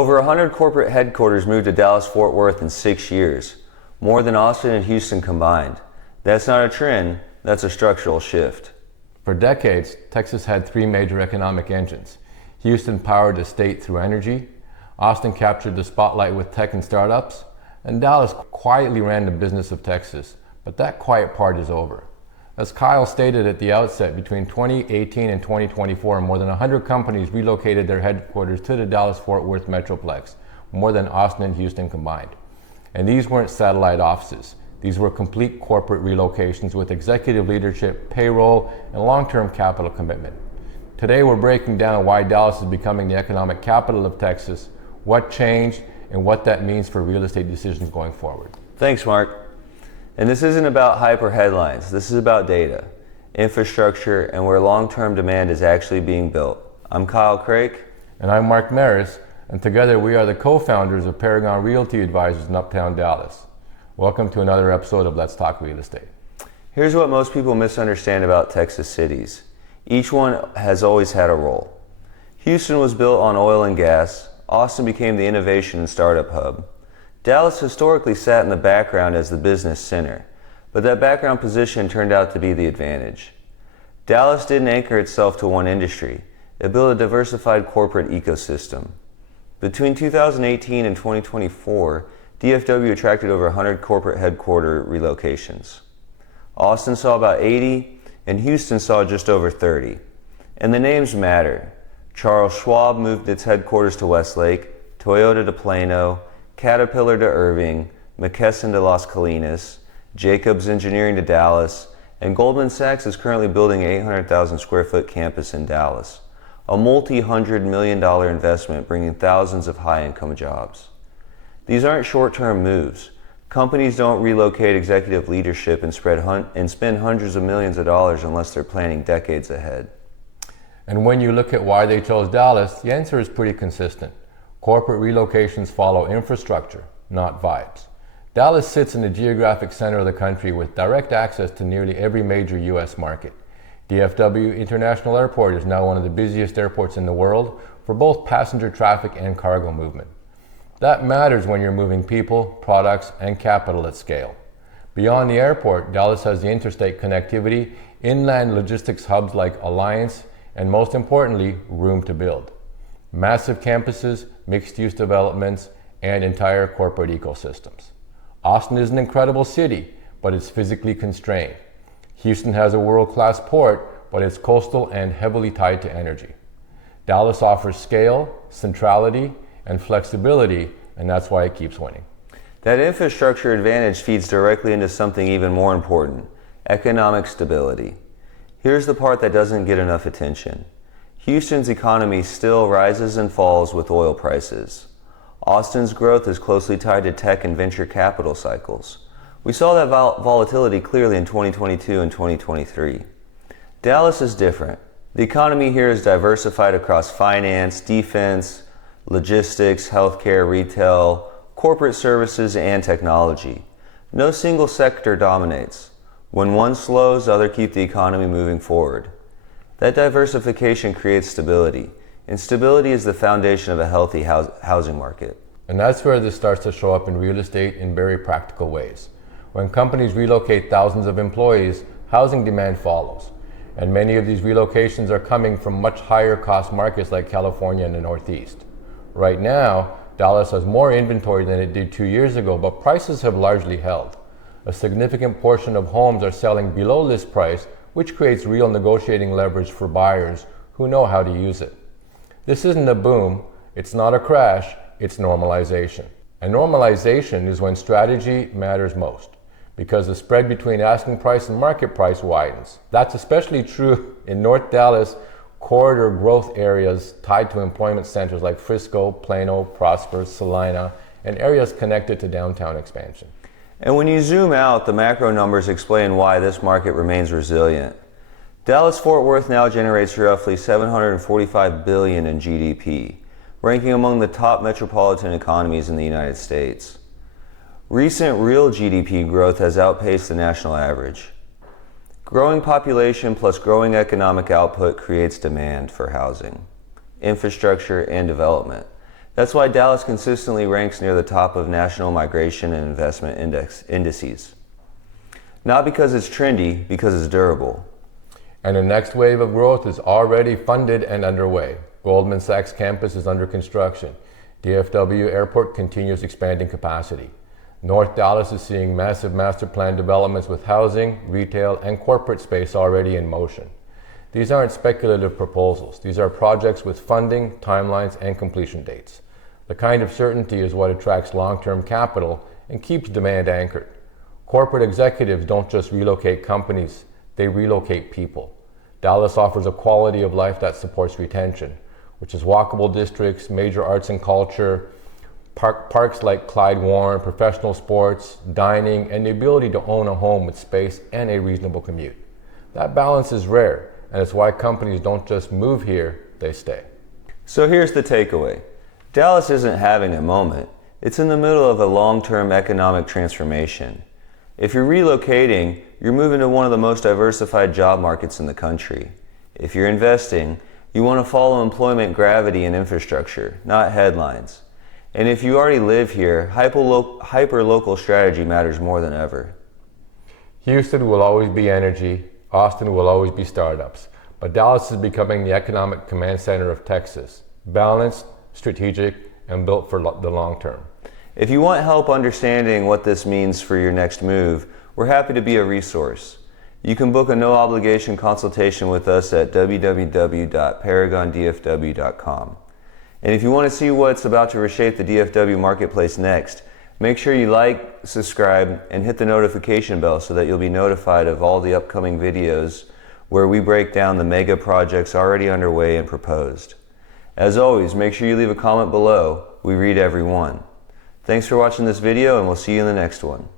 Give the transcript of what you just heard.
Over 100 corporate headquarters moved to Dallas-Fort Worth in 6 years, more than Austin and Houston combined. That's not a trend, that's a structural shift. For decades, Texas had three major economic engines. Houston powered the state through energy, Austin captured the spotlight with tech and startups, and Dallas quietly ran the business of Texas. But that quiet part is over. As Kyle stated at the outset, between 2018 and 2024, more than 100 companies relocated their headquarters to the Dallas-Fort Worth Metroplex, more than Austin and Houston combined. And these weren't satellite offices. These were complete corporate relocations with executive leadership, payroll, and long-term capital commitment. Today, we're breaking down why Dallas is becoming the economic capital of Texas, what changed, and what that means for real estate decisions going forward. Thanks, Mark. And this isn't about hype or headlines. This is about data, infrastructure, and where long-term demand is actually being built. I'm Kyle Kreick. And I'm Mark Meras, and together we are the co-founders of Paragon Realty Advisors in Uptown Dallas. Welcome to another episode of Let's Talk Real Estate. Here's what most people misunderstand about Texas cities. Each one has always had a role. Houston was built on oil and gas. Austin became the innovation and startup hub. Dallas historically sat in the background as the business center, but that background position turned out to be the advantage. Dallas didn't anchor itself to one industry. It built a diversified corporate ecosystem. Between 2018 and 2024, DFW attracted over 100 corporate headquarter relocations. Austin saw about 80, and Houston saw just over 30. And the names matter. Charles Schwab moved its headquarters to Westlake, Toyota to Plano, Caterpillar to Irving, McKesson to Las Colinas, Jacobs Engineering to Dallas, and Goldman Sachs is currently building an 800,000 square foot campus in Dallas, a multi-$100 million investment bringing thousands of high-income jobs. These aren't short-term moves. Companies don't relocate executive leadership and spend hundreds of millions of dollars unless they're planning decades ahead. And when you look at why they chose Dallas, the answer is pretty consistent. Corporate relocations follow infrastructure, not vibes. Dallas sits in the geographic center of the country with direct access to nearly every major U.S. market. DFW International Airport is now one of the busiest airports in the world for both passenger traffic and cargo movement. That matters when you're moving people, products, and capital at scale. Beyond the airport, Dallas has the interstate connectivity, inland logistics hubs like Alliance, and most importantly, room to build. Massive campuses, mixed-use developments, and entire corporate ecosystems. Austin is an incredible city, but it's physically constrained. Houston has a world-class port, but it's coastal and heavily tied to energy. Dallas offers scale, centrality, and flexibility, and that's why it keeps winning. That infrastructure advantage feeds directly into something even more important, economic stability. Here's the part that doesn't get enough attention. Houston's economy still rises and falls with oil prices. Austin's growth is closely tied to tech and venture capital cycles. We saw that volatility clearly in 2022 and 2023. Dallas is different. The economy here is diversified across finance, defense, logistics, healthcare, retail, corporate services, and technology. No single sector dominates. When one slows, others keep the economy moving forward. That diversification creates stability, and stability is the foundation of a healthy housing market. And that's where this starts to show up in real estate in very practical ways. When companies relocate thousands of employees, housing demand follows. And many of these relocations are coming from much higher cost markets like California and the Northeast. Right now, Dallas has more inventory than it did 2 years ago, but prices have largely held. A significant portion of homes are selling below list price, which creates real negotiating leverage for buyers who know how to use it. This isn't a boom, it's not a crash, it's normalization. And normalization is when strategy matters most, because the spread between asking price and market price widens. That's especially true in North Dallas corridor growth areas tied to employment centers like Frisco, Plano, Prosper, Salina, and areas connected to downtown expansion. And when you zoom out, the macro numbers explain why this market remains resilient. Dallas-Fort Worth now generates roughly $745 billion in GDP, ranking among the top metropolitan economies in the United States. Recent real GDP growth has outpaced the national average. Growing population plus growing economic output creates demand for housing, infrastructure, and development. That's why Dallas consistently ranks near the top of national migration and investment indices. Not because it's trendy, because it's durable. And the next wave of growth is already funded and underway. Goldman Sachs campus is under construction. DFW Airport continues expanding capacity. North Dallas is seeing massive master plan developments with housing, retail, and corporate space already in motion. These aren't speculative proposals. These are projects with funding, timelines, and completion dates. The kind of certainty is what attracts long-term capital and keeps demand anchored. Corporate executives don't just relocate companies, they relocate people. Dallas offers a quality of life that supports retention, which is walkable districts, major arts and culture, parks like Clyde Warren, professional sports, dining, and the ability to own a home with space and a reasonable commute. That balance is rare, and it's why companies don't just move here, they stay. So here's the takeaway. Dallas isn't having a moment. It's in the middle of a long-term economic transformation. If you're relocating, you're moving to one of the most diversified job markets in the country. If you're investing, you want to follow employment gravity and infrastructure, not headlines. And if you already live here, hyper-local strategy matters more than ever. Houston will always be energy, Austin will always be startups, but Dallas is becoming the economic command center of Texas, balanced, strategic, and built for the long term. If you want help understanding what this means for your next move, we're happy to be a resource. You can book a no-obligation consultation with us at www.paragondfw.com. And if you want to see what's about to reshape the DFW marketplace next, make sure you like, subscribe, and hit the notification bell so that you'll be notified of all the upcoming videos where we break down the mega projects already underway and proposed. As always, make sure you leave a comment below. We read every one. Thanks for watching this video, and we'll see you in the next one.